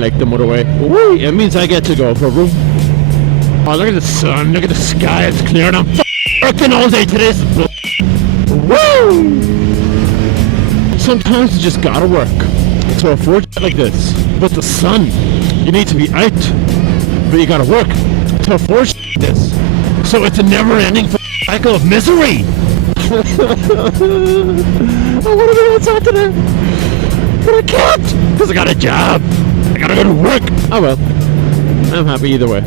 like the motorway. Woo! It means I get to go for a roof. Oh, look at the sun. Look at the sky. It's clear and I'm working all day today. Woo! Sometimes you just gotta work to afford shit like this. But the sun, you need to be out. But you gotta work to afford shit like this. So it's a never-ending cycle of misery. I want to go outside today, but I can't because I got a job. I gotta go to work. Oh well, I'm happy either way.